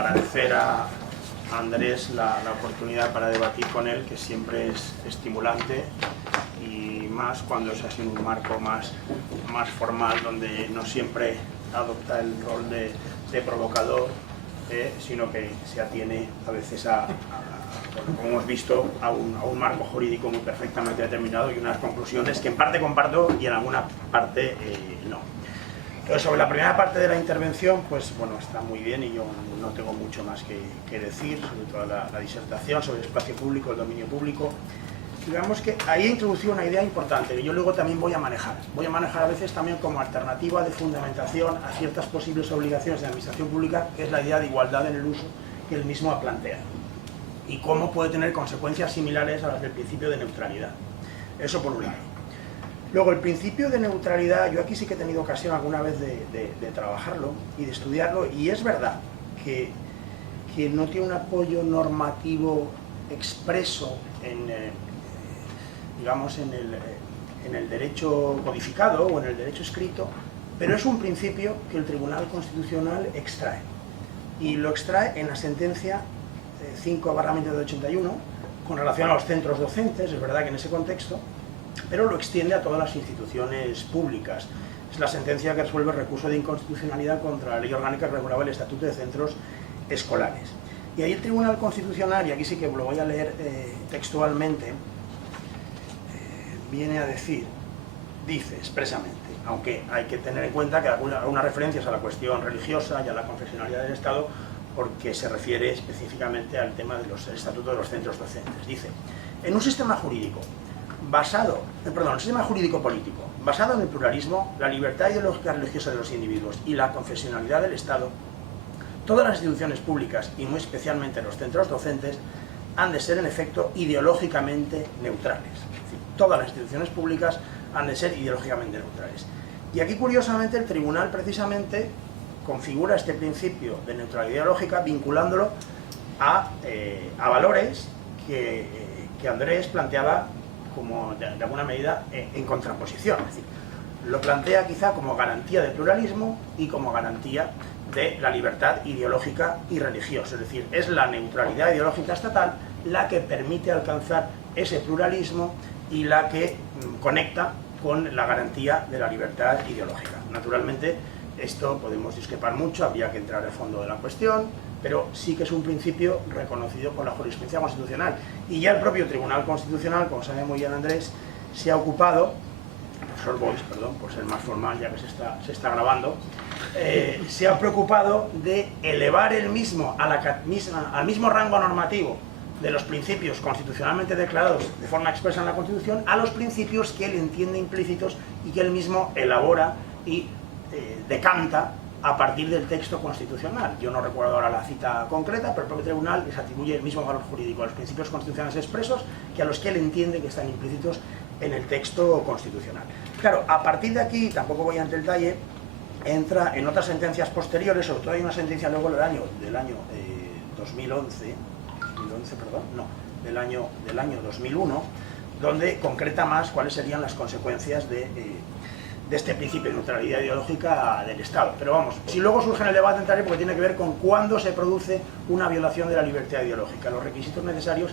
agradecer a Andrés la oportunidad para debatir con él, que siempre es estimulante, y más cuando es así en un marco más formal, donde no siempre adopta el rol de provocador, sino que se atiene a veces bueno, como hemos visto, a un marco jurídico muy perfectamente determinado y unas conclusiones que en parte comparto y en alguna parte no. Entonces, sobre la primera parte de la intervención, pues bueno, está muy bien y yo no tengo mucho más que decir, sobre todo la disertación sobre el espacio público, el dominio público. Digamos que ahí he introducido una idea importante que yo luego también voy a manejar. Voy a manejar a veces también como alternativa de fundamentación a ciertas posibles obligaciones de la administración pública, que es la idea de igualdad en el uso que él mismo ha planteado. Y cómo puede tener consecuencias similares a las del principio de neutralidad. Eso por un lado. Luego, el principio de neutralidad, yo aquí sí que he tenido ocasión alguna vez de trabajarlo y de estudiarlo, y es verdad que no tiene un apoyo normativo expreso digamos, en el derecho codificado o en el derecho escrito, pero es un principio que el Tribunal Constitucional extrae. Y lo extrae en la sentencia 5/1981, con relación a los centros docentes, es verdad que en ese contexto, pero lo extiende a todas las instituciones públicas. Es la sentencia que resuelve el recurso de inconstitucionalidad contra la ley orgánica que regulaba el Estatuto de Centros Escolares. Y ahí el Tribunal Constitucional, y aquí sí que lo voy a leer textualmente, viene a decir, dice expresamente, aunque hay que tener en cuenta que algunas referencias a la cuestión religiosa y a la confesionalidad del Estado, porque se refiere específicamente al tema del Estatuto de los Centros Docentes. Dice, en un sistema jurídico político, basado en el pluralismo, la libertad ideológica religiosa de los individuos y la confesionalidad del Estado, todas las instituciones públicas, y muy especialmente los centros docentes, han de ser en efecto ideológicamente neutrales. Es decir, todas las instituciones públicas han de ser ideológicamente neutrales. Y aquí, curiosamente, el Tribunal precisamente configura este principio de neutralidad ideológica vinculándolo a valores que Andrés planteaba como de alguna medida en contraposición. Es decir, lo plantea quizá como garantía de pluralismo y como garantía de la libertad ideológica y religiosa. Es decir, es la neutralidad ideológica estatal la que permite alcanzar ese pluralismo y la que conecta con la garantía de la libertad ideológica. Naturalmente, esto podemos discrepar mucho, habría que entrar al fondo de la cuestión, pero sí que es un principio reconocido por la jurisprudencia constitucional. Y ya el propio Tribunal Constitucional, como sabe muy bien Andrés, se ha ocupado, el profesor Boix, perdón, por ser más formal ya que se está grabando, se ha preocupado de elevar el mismo al mismo rango normativo de los principios constitucionalmente declarados de forma expresa en la Constitución a los principios que él entiende implícitos y que él mismo elabora y decanta a partir del texto constitucional. Yo no recuerdo ahora la cita concreta, pero el propio tribunal les atribuye el mismo valor jurídico a los principios constitucionales expresos que a los que él entiende que están implícitos en el texto constitucional. Claro, a partir de aquí, tampoco voy a entrar en detalle, entra en otras sentencias posteriores, sobre todo hay una sentencia luego del año 2011, del año 2001, donde concreta más cuáles serían las consecuencias de este principio de neutralidad ideológica del Estado. Pero vamos, si luego surge en el debate entraré porque tiene que ver con cuándo se produce una violación de la libertad ideológica, los requisitos necesarios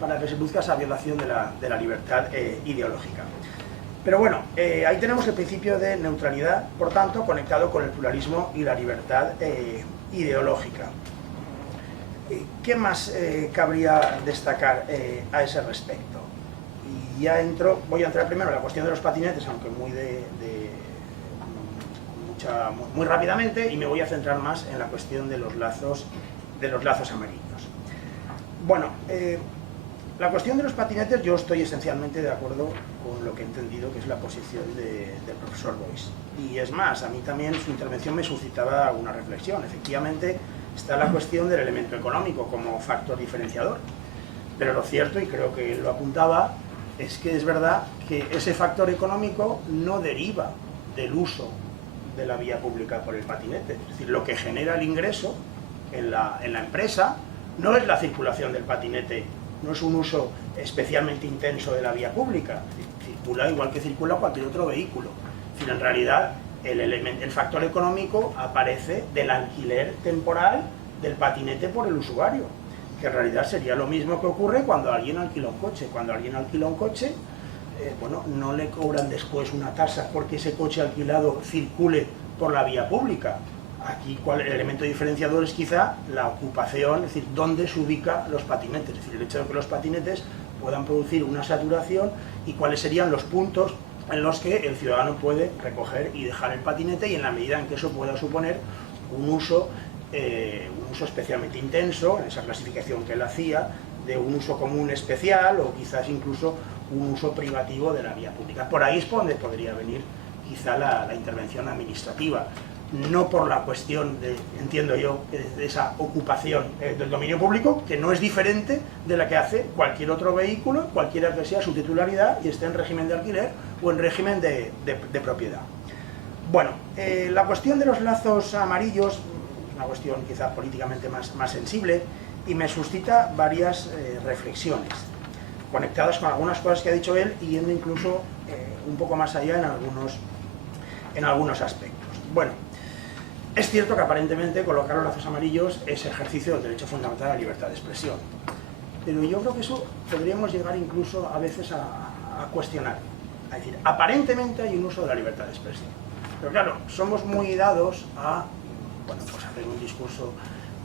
para que se produzca esa violación de la libertad ideológica. Pero bueno, ahí tenemos el principio de neutralidad, por tanto, conectado con el pluralismo y la libertad ideológica. ¿Qué más cabría destacar a ese respecto? Y ya voy a entrar primero en la cuestión de los patinetes, aunque muy rápidamente, y me voy a centrar más en la cuestión de los lazos amarillos. Bueno, la cuestión de los patinetes, yo estoy esencialmente de acuerdo con lo que he entendido que es la posición del profesor Boix. Y es más, a mí también su intervención me suscitaba alguna reflexión. Efectivamente, está la cuestión del elemento económico como factor diferenciador. Pero lo cierto, y creo que él lo apuntaba, es que es verdad que ese factor económico no deriva del uso de la vía pública por el patinete. Es decir, lo que genera el ingreso en la empresa no es la circulación del patinete, no es un uso especialmente intenso de la vía pública, circula igual que circula cualquier otro vehículo. Es decir, en realidad el factor económico aparece del alquiler temporal del patinete por el usuario, que en realidad sería lo mismo que ocurre cuando alguien alquila un coche. Cuando alguien alquila un coche, bueno, no le cobran después una tasa porque ese coche alquilado circule por la vía pública. Aquí el elemento diferenciador es quizá la ocupación, es decir, dónde se ubican los patinetes, es decir, el hecho de que los patinetes puedan producir una saturación y cuáles serían los puntos en los que el ciudadano puede recoger y dejar el patinete, y en la medida en que eso pueda suponer un uso especialmente intenso, en esa clasificación que él hacía, de un uso común especial o quizás incluso un uso privativo de la vía pública. Por ahí es por donde podría venir quizá la intervención administrativa, no por la cuestión de, entiendo yo, de esa ocupación del dominio público, que no es diferente de la que hace cualquier otro vehículo, cualquiera que sea su titularidad y esté en régimen de alquiler o en régimen de propiedad. Bueno, la cuestión de los lazos amarillos es una cuestión quizá políticamente más sensible y me suscita varias reflexiones conectadas con algunas cosas que ha dicho él y yendo incluso un poco más allá en algunos aspectos. Bueno, es cierto que aparentemente colocar los lazos amarillos es ejercicio del derecho fundamental a la libertad de expresión, pero yo creo que eso podríamos llegar incluso a veces a cuestionar. Es decir, aparentemente hay un uso de la libertad de expresión, pero claro, somos muy dados a, bueno, pues hacer un discurso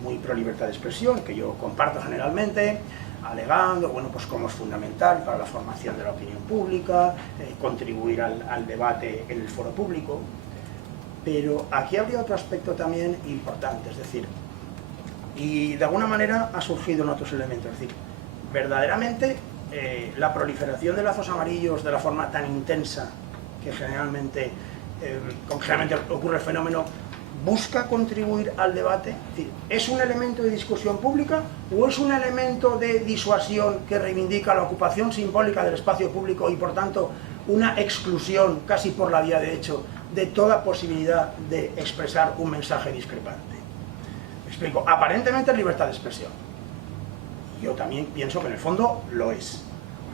muy pro libertad de expresión, que yo comparto generalmente, alegando, bueno, pues cómo es fundamental para la formación de la opinión pública, contribuir al debate en el foro público. Pero aquí habría otro aspecto también importante, es decir, y de alguna manera ha surgido en otros elementos, es decir, verdaderamente la proliferación de lazos amarillos de la forma tan intensa que generalmente ocurre el fenómeno, ¿busca contribuir al debate? Es decir, ¿es un elemento de discusión pública o es un elemento de disuasión que reivindica la ocupación simbólica del espacio público y por tanto una exclusión casi por la vía de hecho de toda posibilidad de expresar un mensaje discrepante? Me explico, aparentemente es libertad de expresión. Yo también pienso que en el fondo lo es.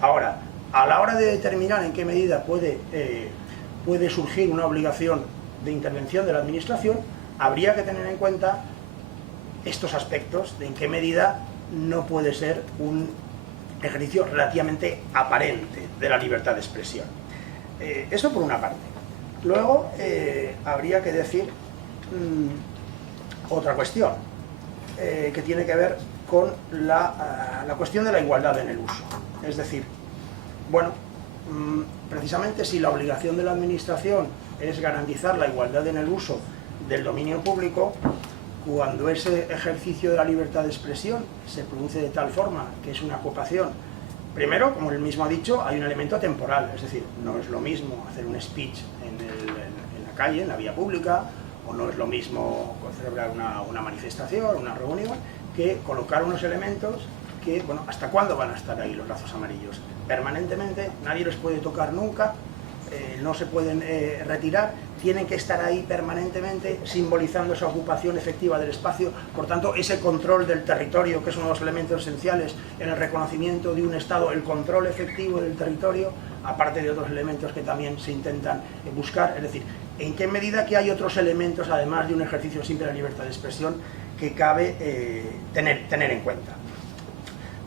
Ahora, a la hora de determinar en qué medida puede surgir una obligación de intervención de la administración, habría que tener en cuenta estos aspectos de en qué medida no puede ser un ejercicio relativamente aparente de la libertad de expresión. Eso por una parte. Luego habría que decir otra cuestión que tiene que ver con la cuestión de la igualdad en el uso. Es decir, bueno, precisamente si la obligación de la administración es garantizar la igualdad en el uso del dominio público, cuando ese ejercicio de la libertad de expresión se produce de tal forma que es una ocupación, primero, como él mismo ha dicho, hay un elemento temporal, es decir, no es lo mismo hacer un speech en la calle, en la vía pública, o no es lo mismo celebrar una manifestación, una reunión, que colocar unos elementos que, bueno, ¿hasta cuándo van a estar ahí los lazos amarillos? Permanentemente, nadie los puede tocar nunca, no se pueden retirar, tienen que estar ahí permanentemente simbolizando esa ocupación efectiva del espacio, por tanto ese control del territorio, que es uno de los elementos esenciales en el reconocimiento de un Estado, el control efectivo del territorio, aparte de otros elementos que también se intentan buscar, es decir, en qué medida que hay otros elementos, además de un ejercicio simple de la libertad de expresión, que cabe tener en cuenta.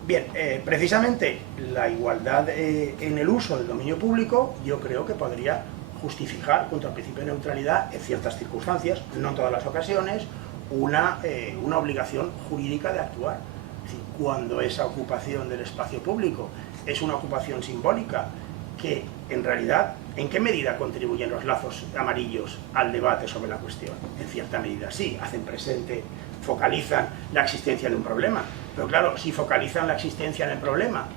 Bien, precisamente la igualdad en el uso del dominio público yo creo que podría justificar contra el principio de neutralidad en ciertas circunstancias, no en todas las ocasiones, una obligación jurídica de actuar. Es decir, cuando esa ocupación del espacio público es una ocupación simbólica que en realidad, ¿en qué medida contribuyen los lazos amarillos al debate sobre la cuestión? En cierta medida sí, hacen presente, focalizan la existencia de un problema, pero claro, si focalizan la existencia del problema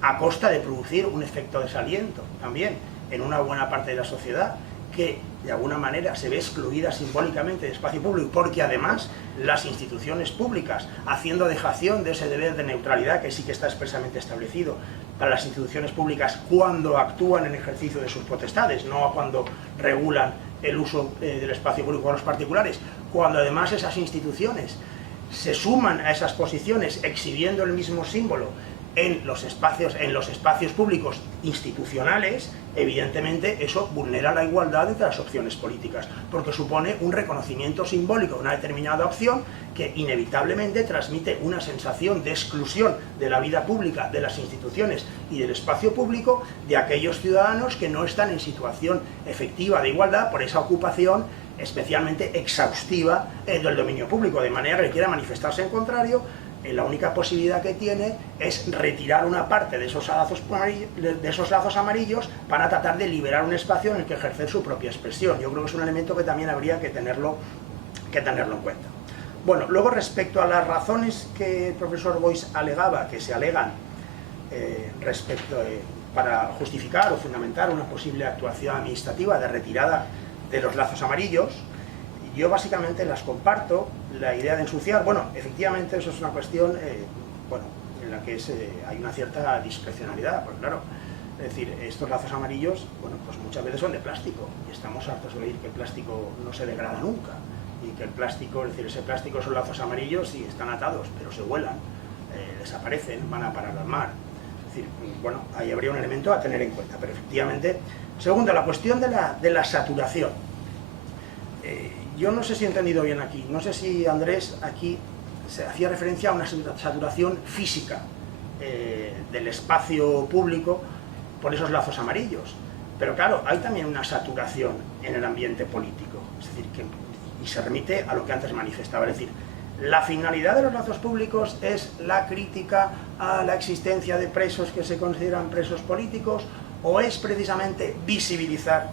a costa de producir un efecto desaliento también en una buena parte de la sociedad que de alguna manera se ve excluida simbólicamente del espacio público, porque además las instituciones públicas, haciendo dejación de ese deber de neutralidad que sí que está expresamente establecido para las instituciones públicas cuando actúan en ejercicio de sus potestades, no cuando regulan el uso del espacio público a los particulares, cuando además esas instituciones se suman a esas posiciones exhibiendo el mismo símbolo en los espacios públicos institucionales, evidentemente eso vulnera la igualdad entre las opciones políticas, porque supone un reconocimiento simbólico de una determinada opción que inevitablemente transmite una sensación de exclusión de la vida pública, de las instituciones y del espacio público de aquellos ciudadanos que no están en situación efectiva de igualdad por esa ocupación especialmente exhaustiva del dominio público, de manera que quiera manifestarse en contrario. La única posibilidad que tiene es retirar una parte de esos lazos amarillos para tratar de liberar un espacio en el que ejercer su propia expresión. Yo creo que es un elemento que también habría que tenerlo en cuenta. Bueno, luego respecto a las razones que el profesor Boix alegaba, que se alegan para justificar o fundamentar una posible actuación administrativa de retirada de los lazos amarillos, yo básicamente las comparto. La idea de ensuciar, bueno, efectivamente eso es una cuestión en la que hay una cierta discrecionalidad, pues claro, es decir, estos lazos amarillos, bueno, pues muchas veces son de plástico, y estamos hartos de oír que el plástico no se degrada nunca, y que el plástico, es decir, ese plástico son lazos amarillos y están atados, pero se vuelan, desaparecen, van a parar al mar. Es decir, bueno, ahí habría un elemento a tener en cuenta, pero efectivamente. Segundo, la cuestión de la saturación. Yo no sé si he entendido bien aquí, no sé si Andrés aquí se hacía referencia a una saturación física del espacio público por esos lazos amarillos, pero claro, hay también una saturación en el ambiente político, es decir, y se remite a lo que antes manifestaba, es decir, la finalidad de los lazos públicos es la crítica a la existencia de presos que se consideran presos políticos, o es precisamente visibilizar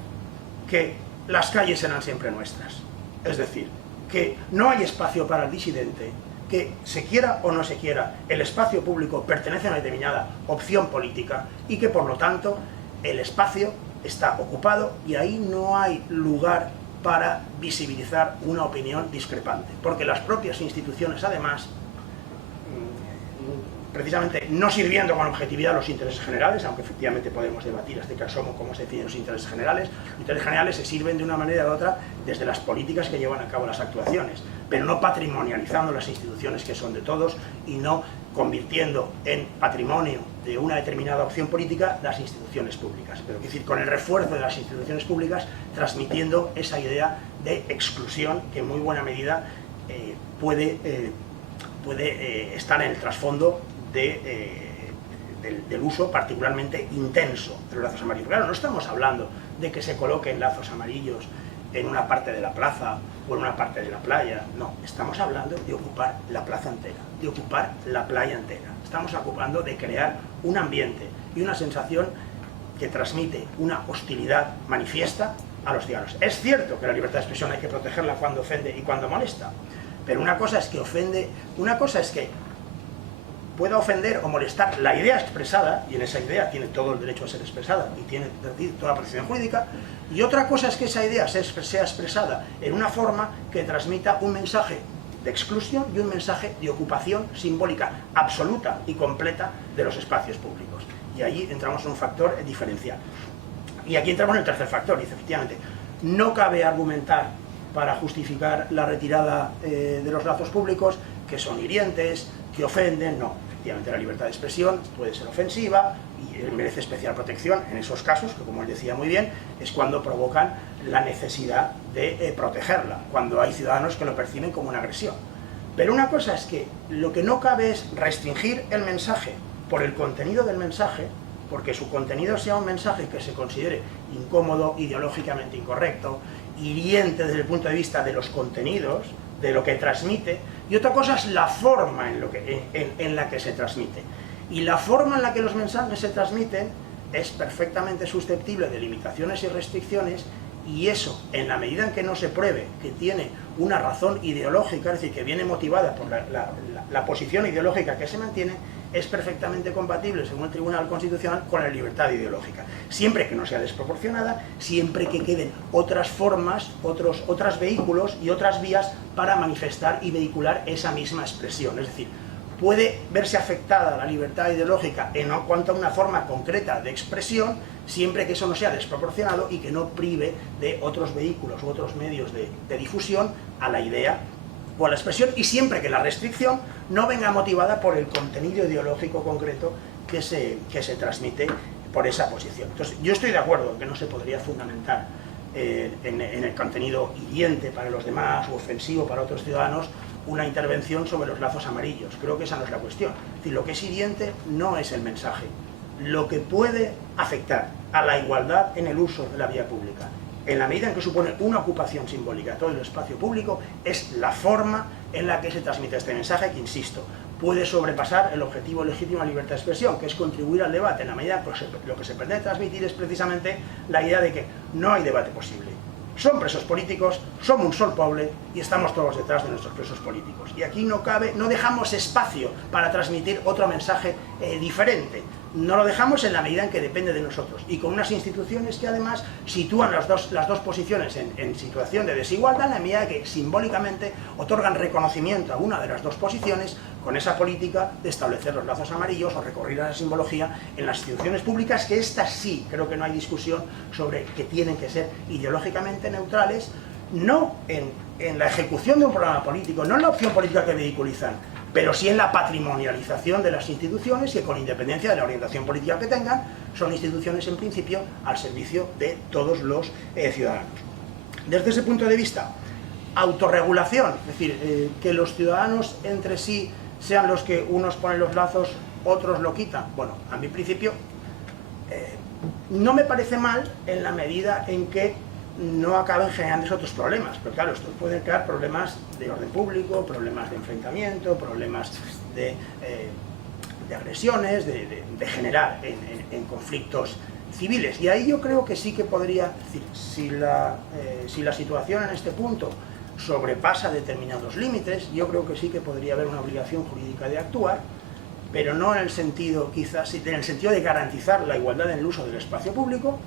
que las calles serán siempre nuestras. Es decir, que no hay espacio para el disidente, que se quiera o no se quiera, el espacio público pertenece a una determinada opción política y que por lo tanto el espacio está ocupado y ahí no hay lugar para visibilizar una opinión discrepante, porque las propias instituciones además, precisamente no sirviendo con objetividad los intereses generales, aunque efectivamente podemos debatir hasta qué asomo cómo se definen los intereses generales se sirven de una manera u otra desde las políticas que llevan a cabo las actuaciones, pero no patrimonializando las instituciones que son de todos y no convirtiendo en patrimonio de una determinada opción política las instituciones públicas, pero es decir, con el refuerzo de las instituciones públicas transmitiendo esa idea de exclusión que en muy buena medida puede estar en el trasfondo del uso particularmente intenso de los lazos amarillos. Claro, no estamos hablando de que se coloquen lazos amarillos en una parte de la plaza o en una parte de la playa, no, estamos hablando de ocupar la plaza entera, de ocupar la playa entera. Estamos ocupando de crear un ambiente y una sensación que transmite una hostilidad manifiesta a los ciudadanos. Es cierto que la libertad de expresión hay que protegerla cuando ofende y cuando molesta, pero una cosa es que ofende, una cosa es que pueda ofender o molestar la idea expresada, y en esa idea tiene todo el derecho a ser expresada y tiene toda la protección jurídica, y otra cosa es que esa idea sea expresada en una forma que transmita un mensaje de exclusión y un mensaje de ocupación simbólica absoluta y completa de los espacios públicos. Y ahí entramos en un factor diferencial. Y aquí entramos en el tercer factor, y dice, efectivamente, no cabe argumentar para justificar la retirada de los lazos públicos que son hirientes, que ofenden, no. Efectivamente, la libertad de expresión puede ser ofensiva y merece especial protección en esos casos, que como él decía muy bien, es cuando provocan la necesidad de protegerla, cuando hay ciudadanos que lo perciben como una agresión. Pero una cosa es que lo que no cabe es restringir el mensaje por el contenido del mensaje, porque su contenido sea un mensaje que se considere incómodo, ideológicamente incorrecto, hiriente desde el punto de vista de los contenidos, de lo que transmite, y otra cosa es la forma en la que se transmite. Y la forma en la que los mensajes se transmiten es perfectamente susceptible de limitaciones y restricciones, y eso, en la medida en que no se pruebe que tiene una razón ideológica, es decir, que viene motivada por la posición ideológica que se mantiene, es perfectamente compatible, según el Tribunal Constitucional, con la libertad ideológica. Siempre que no sea desproporcionada, siempre que queden otras formas, otros vehículos y otras vías para manifestar y vehicular esa misma expresión. Es decir, puede verse afectada la libertad ideológica en cuanto a una forma concreta de expresión, siempre que eso no sea desproporcionado y que no prive de otros vehículos u otros medios de difusión a la idea o a la expresión, y siempre que la restricción no venga motivada por el contenido ideológico concreto que se transmite por esa posición. Entonces, yo estoy de acuerdo en que no se podría fundamentar en el contenido hiriente para los demás o ofensivo para otros ciudadanos una intervención sobre los lazos amarillos. Creo que esa no es la cuestión. Es decir, lo que es hiriente no es el mensaje. Lo que puede afectar a la igualdad en el uso de la vía pública, en la medida en que supone una ocupación simbólica de todo el espacio público, es la forma en la que se transmite este mensaje, que, insisto, puede sobrepasar el objetivo legítimo de la libertad de expresión, que es contribuir al debate, en la medida que lo que se pretende transmitir es precisamente la idea de que no hay debate posible. Son presos políticos, somos un sol poble y estamos todos detrás de nuestros presos políticos. Y aquí no dejamos espacio para transmitir otro mensaje diferente. No lo dejamos en la medida en que depende de nosotros, y con unas instituciones que además sitúan las dos posiciones en situación de desigualdad, en la medida que simbólicamente otorgan reconocimiento a una de las dos posiciones con esa política de establecer los lazos amarillos o recurrir a la simbología en las instituciones públicas, que estas sí, creo que no hay discusión sobre que tienen que ser ideológicamente neutrales, no en la ejecución de un programa político, no en la opción política que vehiculizan, pero sí en la patrimonialización de las instituciones, que con independencia de la orientación política que tengan, son instituciones en principio al servicio de todos los ciudadanos. Desde ese punto de vista, autorregulación, es decir, que los ciudadanos entre sí sean los que unos ponen los lazos, otros lo quitan. Bueno, a mi principio no me parece mal en la medida en que no acaben generando otros problemas, pero claro, esto puede crear problemas de orden público, problemas de enfrentamiento, problemas de agresiones, de generar en conflictos civiles. Y ahí yo creo que sí que podría, es decir, si la situación en este punto sobrepasa determinados límites, yo creo que sí que podría haber una obligación jurídica de actuar, pero no en el sentido, quizás, en el sentido de garantizar la igualdad en el uso del espacio público.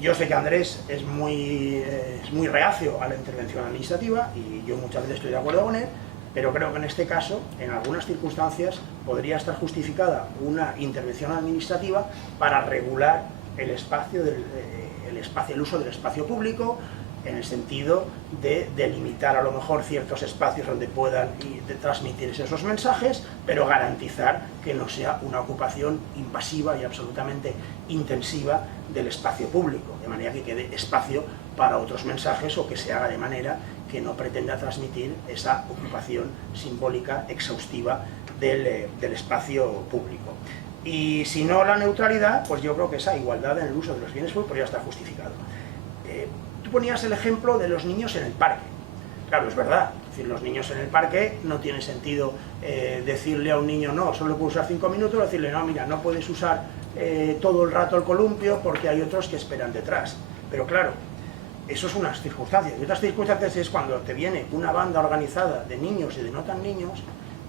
Yo sé que Andrés es muy reacio a la intervención administrativa, y yo muchas veces estoy de acuerdo con él, pero creo que en este caso, en algunas circunstancias, podría estar justificada una intervención administrativa para regular el uso del espacio público, en el sentido de delimitar a lo mejor ciertos espacios donde puedan transmitirse esos mensajes, pero garantizar que no sea una ocupación invasiva y absolutamente intensiva del espacio público, de manera que quede espacio para otros mensajes, o que se haga de manera que no pretenda transmitir esa ocupación simbólica exhaustiva del espacio público. Y si no la neutralidad, pues yo creo que esa igualdad en el uso de los bienes públicos ya está justificado. Tú ponías el ejemplo de los niños en el parque. Claro, es verdad, es decir, los niños en el parque no tiene sentido decirle a un niño no, solo puedes usar 5 minutos, o decirle no, mira, no puedes usar todo el rato el columpio porque hay otros que esperan detrás. Pero claro, eso es unas circunstancias. Y otras circunstancias es cuando te viene una banda organizada de niños y de no tan niños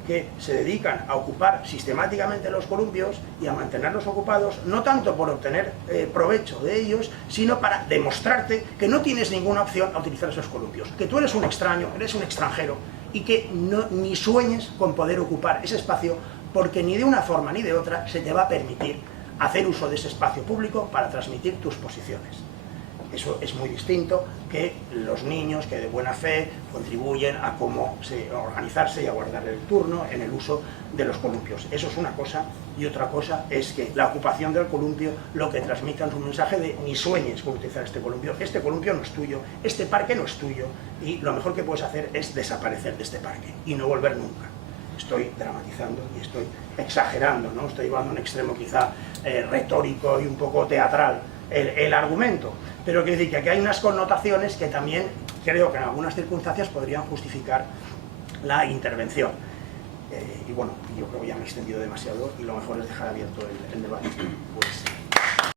que se dedican a ocupar sistemáticamente los columpios y a mantenerlos ocupados, no tanto por obtener provecho de ellos, sino para demostrarte que no tienes ninguna opción a utilizar esos columpios, que tú eres un extraño, eres un extranjero, y que ni sueñes con poder ocupar ese espacio, porque ni de una forma ni de otra se te va a permitir hacer uso de ese espacio público para transmitir tus posiciones. Eso es muy distinto que los niños que de buena fe contribuyen a cómo organizarse y a guardar el turno en el uso de los columpios. Eso es una cosa, y otra cosa es que la ocupación del columpio lo que transmita es un mensaje de ni sueñes con utilizar este columpio no es tuyo, este parque no es tuyo, y lo mejor que puedes hacer es desaparecer de este parque y no volver nunca. Estoy dramatizando y estoy exagerando, ¿no? Estoy llevando a un extremo quizá retórico y un poco teatral el argumento, pero quiero decir que aquí hay unas connotaciones que también creo que en algunas circunstancias podrían justificar la intervención. Y bueno, yo creo que ya me he extendido demasiado y lo mejor es dejar abierto el debate. Pues,